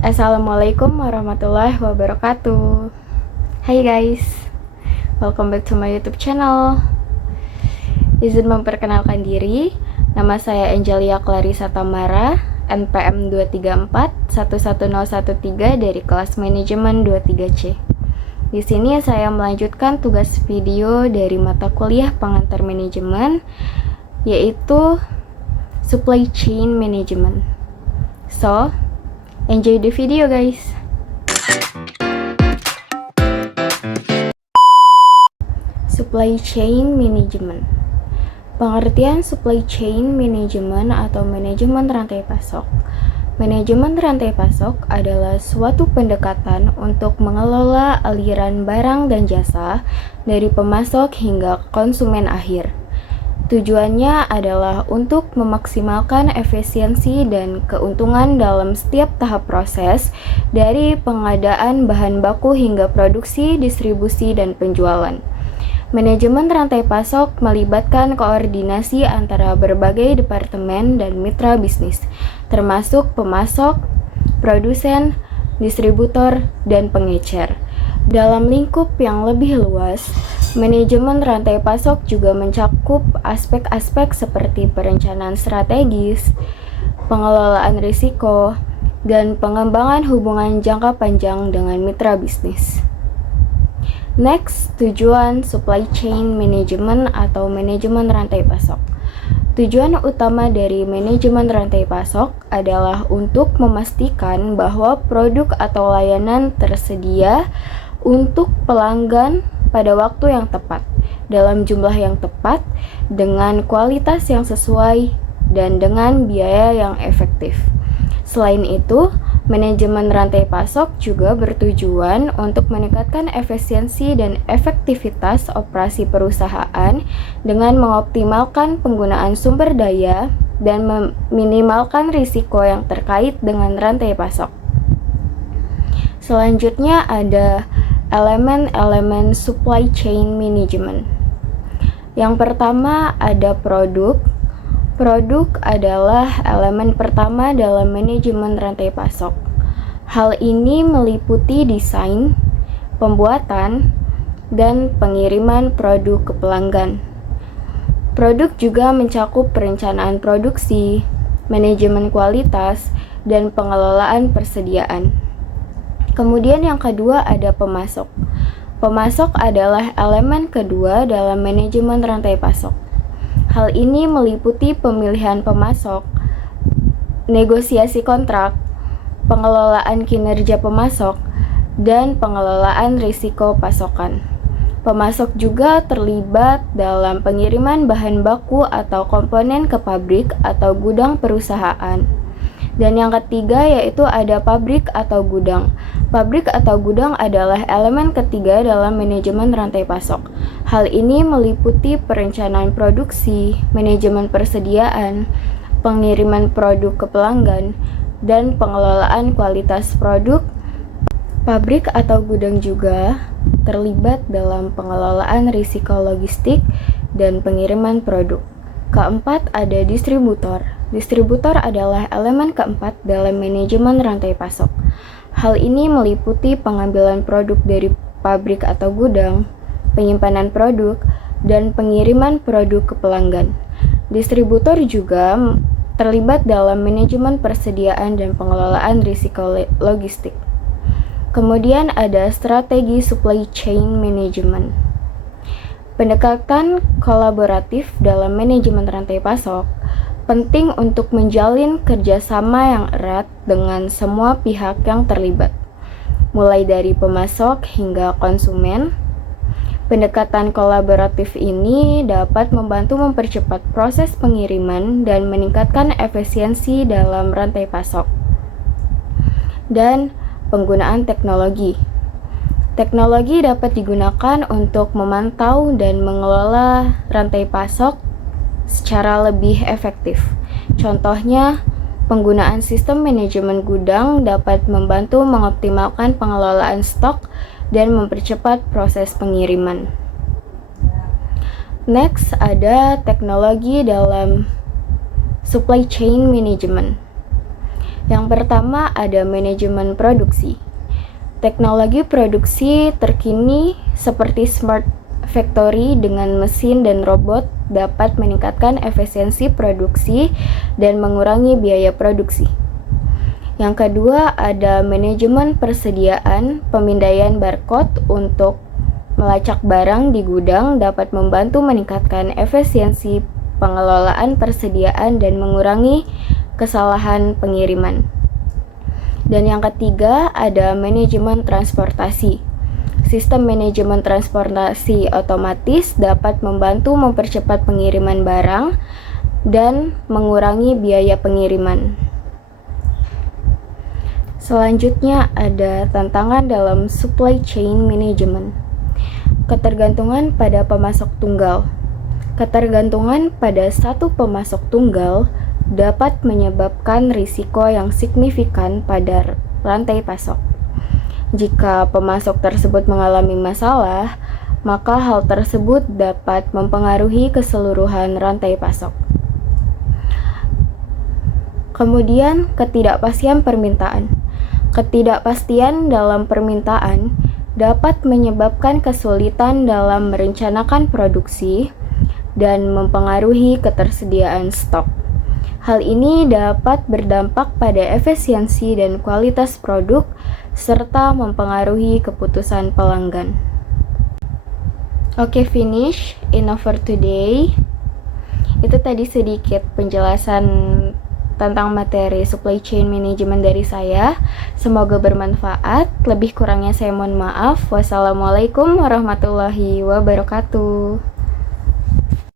Assalamualaikum warahmatullahi wabarakatuh. Hai guys, welcome back to my YouTube channel. Izin memperkenalkan diri, nama saya Angelia Clarissa Tamara, NPM 234-11013 dari kelas manajemen 23C. Di sini saya melanjutkan tugas video dari mata kuliah pengantar manajemen, yaitu Supply Chain Management. So, enjoy the video guys. Supply Chain Management. Pengertian supply chain management atau manajemen rantai pasok. Manajemen rantai pasok adalah suatu pendekatan untuk mengelola aliran barang dan jasa dari pemasok hingga konsumen akhir. Tujuannya adalah untuk memaksimalkan efisiensi dan keuntungan dalam setiap tahap proses, dari pengadaan bahan baku hingga produksi, distribusi, dan penjualan. Manajemen rantai pasok melibatkan koordinasi antara berbagai departemen dan mitra bisnis, termasuk pemasok, produsen, distributor, dan pengecer. Dalam lingkup yang lebih luas, manajemen rantai pasok juga mencakup aspek-aspek seperti perencanaan strategis, pengelolaan risiko, dan pengembangan hubungan jangka panjang dengan mitra bisnis. Next, tujuan supply chain management atau manajemen rantai pasok. Tujuan utama dari manajemen rantai pasok adalah untuk memastikan bahwa produk atau layanan tersedia untuk pelanggan pada waktu yang tepat, dalam jumlah yang tepat, dengan kualitas yang sesuai, dan dengan biaya yang efektif. Selain itu, manajemen rantai pasok juga bertujuan untuk meningkatkan efisiensi dan efektivitas operasi perusahaan dengan mengoptimalkan penggunaan sumber daya dan meminimalkan risiko yang terkait dengan rantai pasok. Selanjutnya ada elemen-elemen supply chain management. Yang pertama ada produk. Produk adalah elemen pertama dalam manajemen rantai pasok. Hal ini meliputi desain, pembuatan, dan pengiriman produk ke pelanggan. Produk juga mencakup perencanaan produksi, manajemen kualitas, dan pengelolaan persediaan. Kemudian yang kedua ada pemasok. Pemasok adalah elemen kedua dalam manajemen rantai pasok. Hal ini meliputi pemilihan pemasok, negosiasi kontrak, pengelolaan kinerja pemasok, dan pengelolaan risiko pasokan. Pemasok juga terlibat dalam pengiriman bahan baku atau komponen ke pabrik atau gudang perusahaan. Dan yang ketiga yaitu ada pabrik atau gudang. Pabrik atau gudang adalah elemen ketiga dalam manajemen rantai pasok. Hal ini meliputi perencanaan produksi, manajemen persediaan, pengiriman produk ke pelanggan, dan pengelolaan kualitas produk. Pabrik atau gudang juga terlibat dalam pengelolaan risiko logistik dan pengiriman produk. Keempat ada distributor. Distributor adalah elemen keempat dalam manajemen rantai pasok. Hal ini meliputi pengambilan produk dari pabrik atau gudang, penyimpanan produk, dan pengiriman produk ke pelanggan. Distributor juga terlibat dalam manajemen persediaan dan pengelolaan risiko logistik. Kemudian ada strategi supply chain management. Pendekatan kolaboratif dalam manajemen rantai pasok penting untuk menjalin kerjasama yang erat dengan semua pihak yang terlibat, mulai dari pemasok hingga konsumen. Pendekatan kolaboratif ini dapat membantu mempercepat proses pengiriman dan meningkatkan efisiensi dalam rantai pasok. Dan penggunaan teknologi. Teknologi dapat digunakan untuk memantau dan mengelola rantai pasok secara lebih efektif. Contohnya, penggunaan sistem manajemen gudang dapat membantu mengoptimalkan pengelolaan stok dan mempercepat proses pengiriman. Next, ada teknologi dalam supply chain management. Yang pertama ada manajemen produksi. Teknologi produksi terkini seperti smart factory dengan mesin dan robot dapat meningkatkan efisiensi produksi dan mengurangi biaya produksi. Yang kedua ada manajemen persediaan. Pemindaian barcode untuk melacak barang di gudang dapat membantu meningkatkan efisiensi pengelolaan persediaan dan mengurangi kesalahan pengiriman. Dan yang ketiga ada manajemen transportasi. Sistem manajemen transportasi otomatis dapat membantu mempercepat pengiriman barang dan mengurangi biaya pengiriman. Selanjutnya ada tantangan dalam supply chain management. Ketergantungan pada pemasok tunggal. Ketergantungan pada satu pemasok tunggal dapat menyebabkan risiko yang signifikan pada rantai pasok. Jika pemasok tersebut mengalami masalah, maka hal tersebut dapat mempengaruhi keseluruhan rantai pasok. Kemudian, ketidakpastian permintaan. Ketidakpastian dalam permintaan dapat menyebabkan kesulitan dalam merencanakan produksi dan mempengaruhi ketersediaan stok. Hal ini dapat berdampak pada efisiensi dan kualitas produk serta mempengaruhi keputusan pelanggan. Oke, finish enough for today. Itu tadi sedikit penjelasan tentang materi supply chain management dari saya. Semoga bermanfaat. Lebih kurangnya saya mohon maaf. Wassalamualaikum warahmatullahi wabarakatuh.